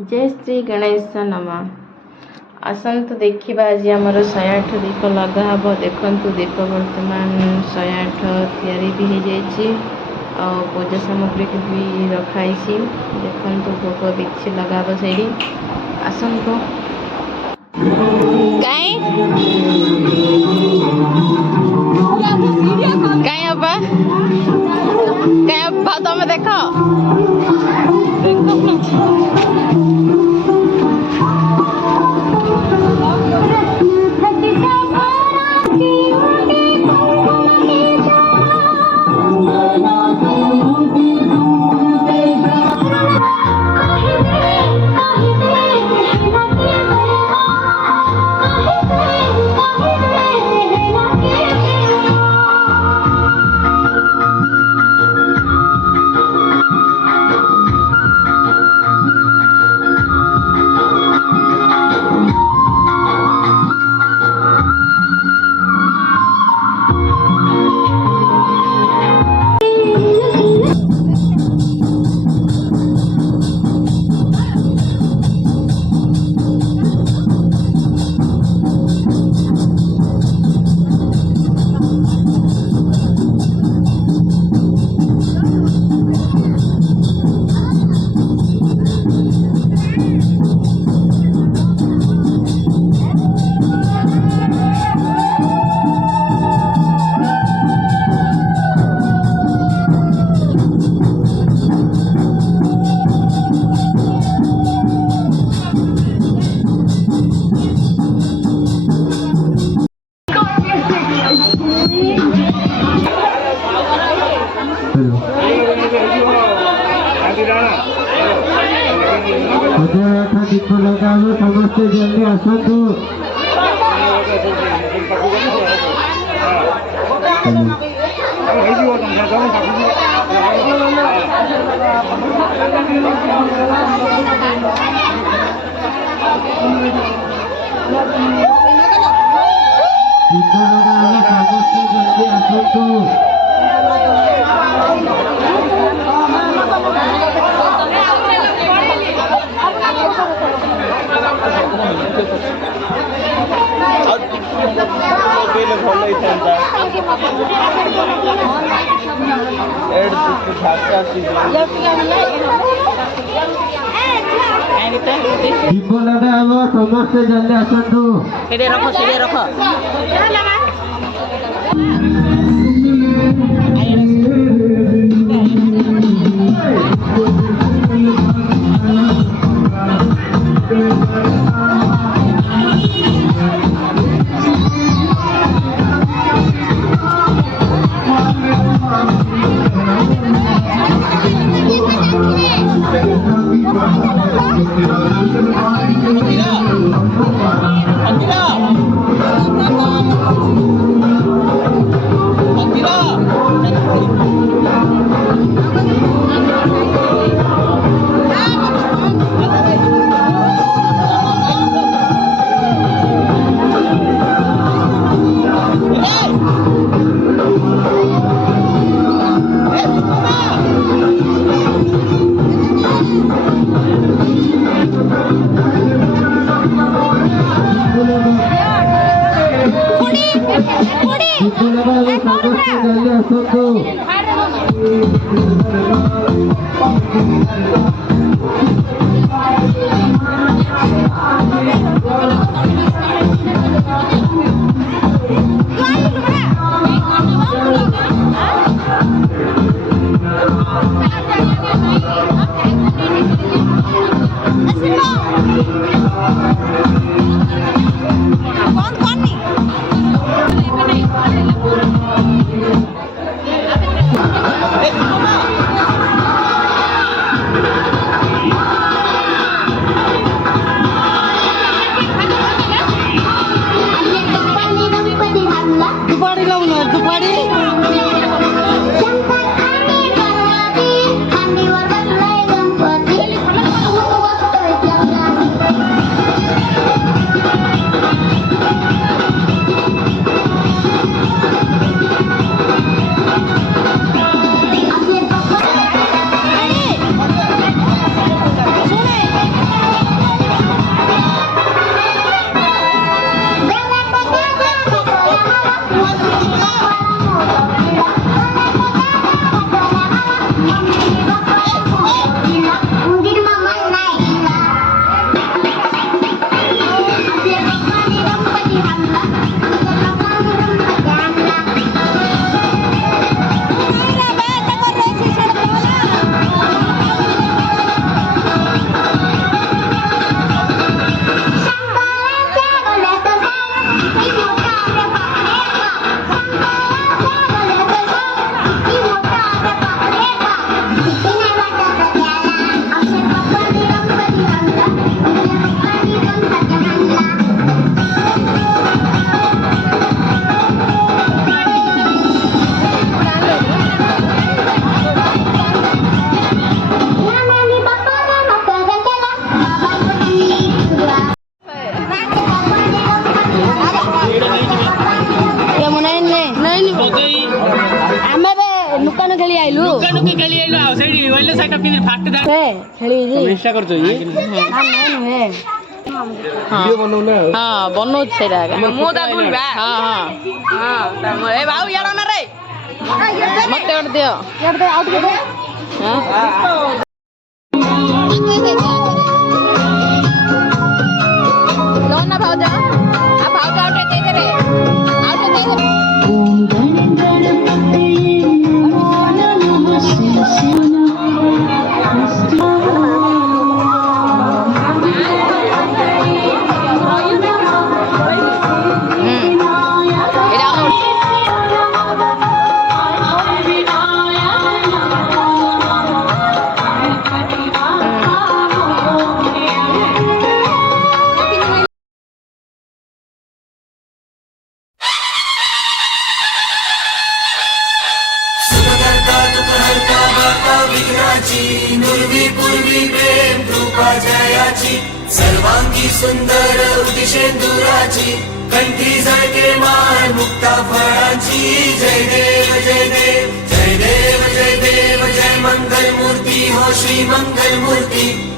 जय श्री गणेश नमा आसतु देखा आज आम 108 दीप लगा हे देखु दीप बर्तमान 108 तैयारी भी हो जाए पूजा सामग्री भी रखाई देखु भोग दीक्षी लगा से आसतु तुम देख दीप लगा समस्ते जल्दी आसतु दीप लगा समस्ते जल्दी आसतु दीप लगा समस्ते जल्दी आसतु रख आइलु नुके खेली आइलु आ सेडी ओइले साइड पिन फाट दा हे खेली जी समस्या करछ ई हम हे वीडियो बनाउना हां बनौ छैरा मो दा दुलबा हां हां हां त ए बाबु याडा न रे मत कर दियो याड दे आउट दे हां लोन ना भाव जा आ भाव जा आउट दे रे आउट दे दे ओम गण गणपते नमो नमः पूर्वी पूर्वी प्रेम कृपा जयाची सर्वांगी सुंदर उदिशेंदुराची कंठी झळके मान मुक्ता फळाची जय देव जय देव जय देव जय देव जय मंगल मूर्ती हो श्री मंगल मूर्ती